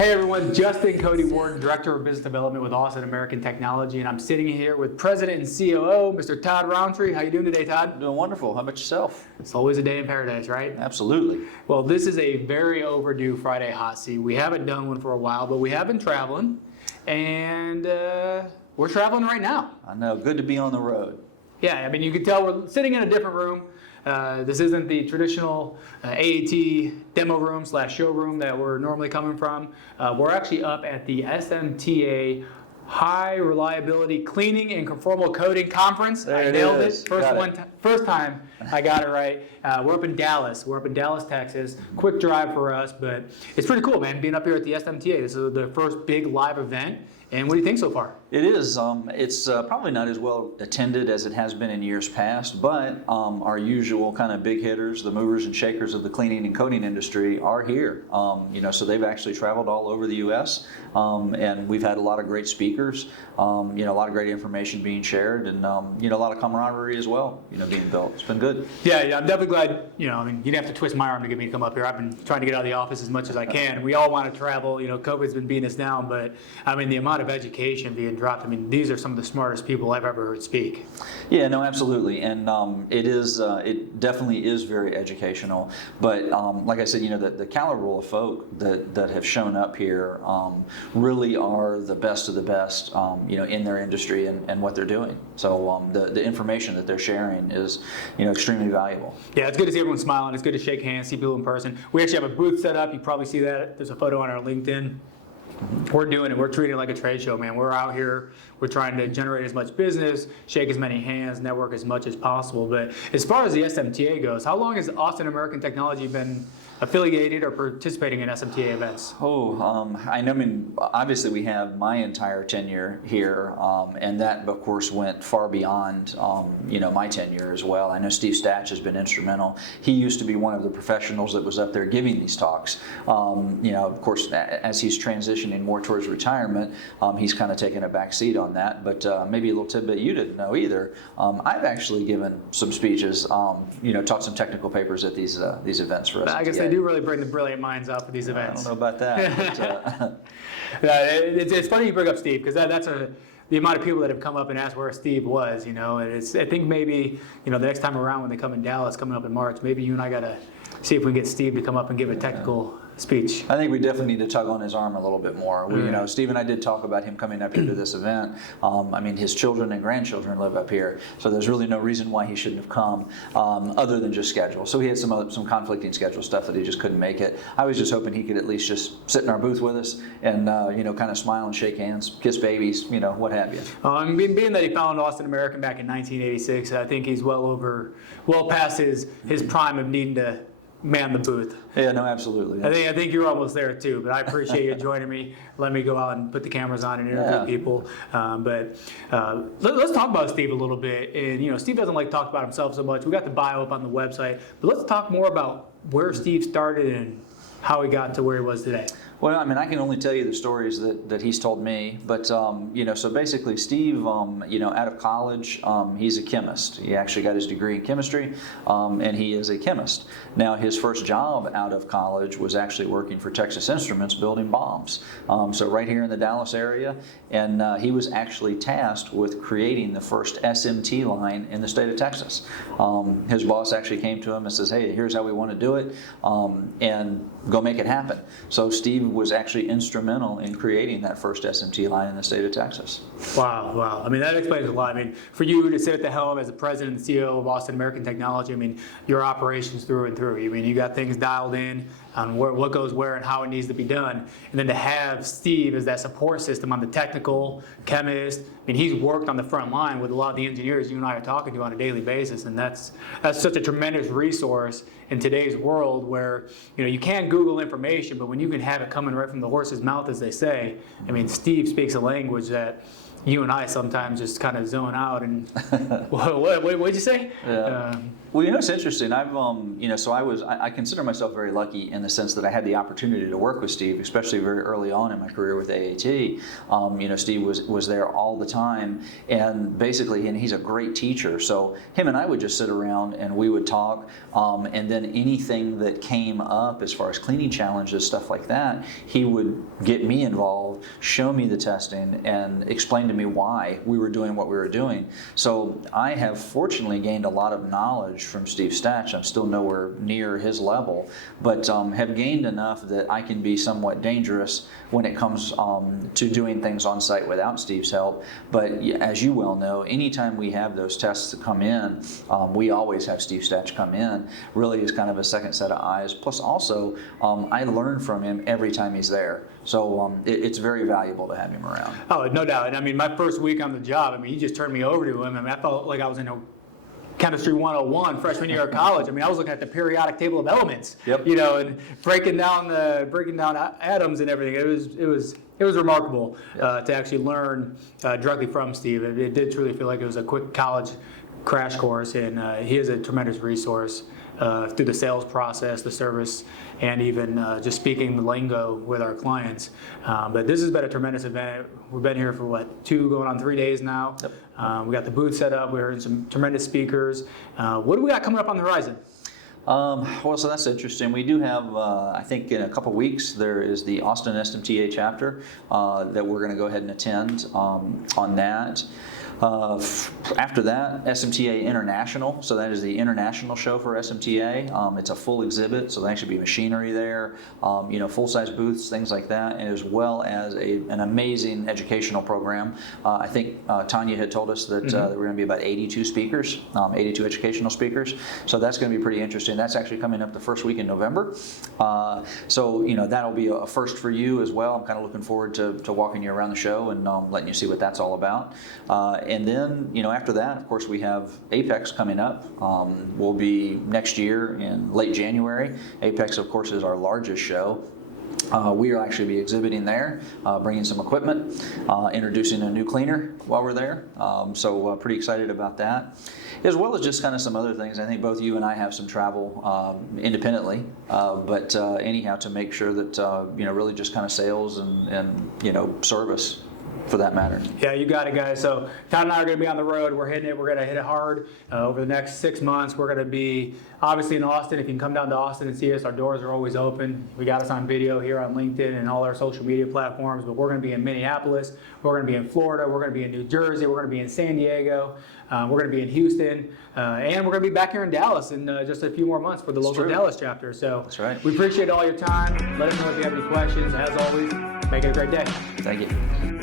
Hey everyone, Justin Cody Ward, Director of Business Development with Austin American Technology, and I'm sitting here with President and COO, Mr. Todd Roundtree. How you doing today, Todd? Doing wonderful. How about yourself? It's always a day in paradise, right? Absolutely. Well, this is a very overdue Friday hot seat. We haven't done one for a while, but we have been traveling, and we're traveling right now. I know. Good to be on the road. Yeah, I mean, you can tell we're sitting in a different room. This isn't the traditional AAT demo room / showroom that we're normally coming from. We're actually up at the SMTA High Reliability Cleaning and Conformal Coating Conference. I nailed it. First time I got it right. We're up in Dallas. We're up in Dallas, Texas. Quick drive for us, but it's pretty cool, man, being up here at the SMTA. This is the first big live event. And what do you think so far? It is. It's probably not as well attended as it has been in years past, but our usual kind of big hitters, the movers and shakers of the cleaning and coating industry, are here. So they've actually traveled all over the U.S. And we've had a lot of great speakers. A lot of great information being shared, and a lot of camaraderie as well. Being built. It's been good. Yeah, I'm definitely glad. You didn't have to twist my arm to get me to come up here. I've been trying to get out of the office as much as I can. We all want to travel. COVID's been beating us down, but I mean the amount of education being dropped. I mean, these are some of the smartest people I've ever heard speak. Yeah, no, absolutely, and it definitely is very educational. But like I said, the caliber of folk that have shown up here really are the best of the best, in their industry and what they're doing. So the information that they're sharing is, extremely valuable. Yeah, it's good to see everyone smiling. It's good to shake hands, see people in person. We actually have a booth set up. You probably see that. There's a photo on our LinkedIn. We're doing it. We're treating it like a trade show, man. We're out here. We're trying to generate as much business, shake as many hands, network as much as possible. But as far as the SMTA goes, how long has Austin American Technology been affiliated or participating in SMTA events? I mean, obviously we have my entire tenure here, and that, of course, went far beyond, my tenure as well. I know Steve Statch has been instrumental. He used to be one of the professionals that was up there giving these talks. Of course, as he's transitioning more towards retirement, he's kind of taken a back seat on that, but maybe a little tidbit you didn't know either. I've actually given some speeches, taught some technical papers at these events for us. I guess they do really bring the brilliant minds out for these events. I don't know about that. But, it's funny you bring up Steve, because that's the amount of people that have come up and asked where Steve was. And I think maybe the next time around when they come in Dallas, coming up in March, maybe you and I got to see if we can get Steve to come up and give a technical speech. I think we definitely need to tug on his arm a little bit more. Steve and I did talk about him coming up here to this event. His children and grandchildren live up here, so there's really no reason why he shouldn't have come, other than just schedule. So he had some conflicting schedule stuff that he just couldn't make it. I was just hoping he could at least just sit in our booth with us and kind of smile and shake hands, kiss babies, what have you. Being that he founded Austin American back in 1986, I think he's well past his prime of needing to man the booth. Yeah, no, absolutely. I think you're almost there too, but I appreciate you joining me. Let me go out and put the cameras on and interview people. Let's talk about Steve a little bit. And Steve doesn't like to talk about himself so much. We got the bio up on the website, but let's talk more about where Steve started and how he got to where he was today. Well, I can only tell you the stories that he's told me, but so basically Steve, out of college, he's a chemist. He actually got his degree in chemistry, and he is a chemist. Now, his first job out of college was actually working for Texas Instruments building bombs. So right here in the Dallas area, and he was actually tasked with creating the first SMT line in the state of Texas. His boss actually came to him and says, "Hey, here's how we want to do it, and go make it happen." So Steve was actually instrumental in creating that first SMT line in the state of Texas. Wow. That explains a lot. For you to sit at the helm as the president and CEO of Austin American Technology, your operations through and through. You got things dialed in on what goes where and how it needs to be done. And then to have Steve as that support system on the technical, chemist, he's worked on the front line with a lot of the engineers you and I are talking to on a daily basis, and that's such a tremendous resource in today's world where you can Google information, but when you can have it coming right from the horse's mouth, as they say, Steve speaks a language that you and I sometimes just kind of zone out and what'd you say? Yeah. Well, it's interesting. I've, so I consider myself very lucky in the sense that I had the opportunity to work with Steve, especially very early on in my career with AAT. Steve was there all the time, and basically, and he's a great teacher. So him and I would just sit around and we would talk, and then anything that came up as far as cleaning challenges, stuff like that, he would get me involved, show me the testing, and explain to me why we were doing what we were doing. So I have fortunately gained a lot of knowledge from Steve Statch. I'm still nowhere near his level, but have gained enough that I can be somewhat dangerous when it comes to doing things on site without Steve's help. But as you well know, anytime we have those tests that come in, we always have Steve Statch come in, really is kind of a second set of eyes. Plus also, I learn from him every time he's there. So it's very valuable to have him around. Oh, no doubt. And I mean, my first week on the job, he just turned me over to him. I felt like I was in a Chemistry 101 freshman year of college. I was looking at the periodic table of elements, Yep. And breaking down atoms and everything. It was remarkable to actually learn directly from Steve. It did truly feel like it was a quick college crash course, and he is a tremendous resource through the sales process, the service, and even just speaking the lingo with our clients. But this has been a tremendous event. We've been here for 2 going on 3 days now. Yep. We got the booth set up. We heard some tremendous speakers. What do we got coming up on the horizon? Well, so that's interesting. We do have, I think in a couple weeks, there is the Austin SMTA chapter that we're going to go ahead and attend on that. After that, SMTA International, so that is the international show for SMTA. It's a full exhibit, so there'll actually be machinery there, full-size booths, things like that, and as well as an amazing educational program. I think Tanya had told us that we're going to be about 82 speakers, 82 educational speakers, so that's going to be pretty interesting. That's actually coming up the first week in November. So that'll be a first for you as well. I'm kind of looking forward to walking you around the show and letting you see what that's all about. And then, after that, of course, we have Apex coming up. We'll be next year in late January. Apex, of course, is our largest show. We will actually be exhibiting there, bringing some equipment, introducing a new cleaner while we're there. So pretty excited about that, as well as just kind of some other things. I think both you and I have some travel independently, but anyhow, to make sure that really just kind of sales and service, for that matter. Yeah, you got it, guys. So Todd and I are going to be on the road. We're hitting it. We're going to hit it hard over the next 6 months. We're going to be obviously in Austin. If you can come down to Austin and see us, our doors are always open. We got us on video here on LinkedIn and all our social media platforms. But we're going to be in Minneapolis. We're going to be in Florida. We're going to be in New Jersey. We're going to be in San Diego. We're going to be in Houston. And we're going to be back here in Dallas in just a few more months for the local Dallas chapter. So that's right. We appreciate all your time. Let us know if you have any questions. As always, make it a great day. Thank you.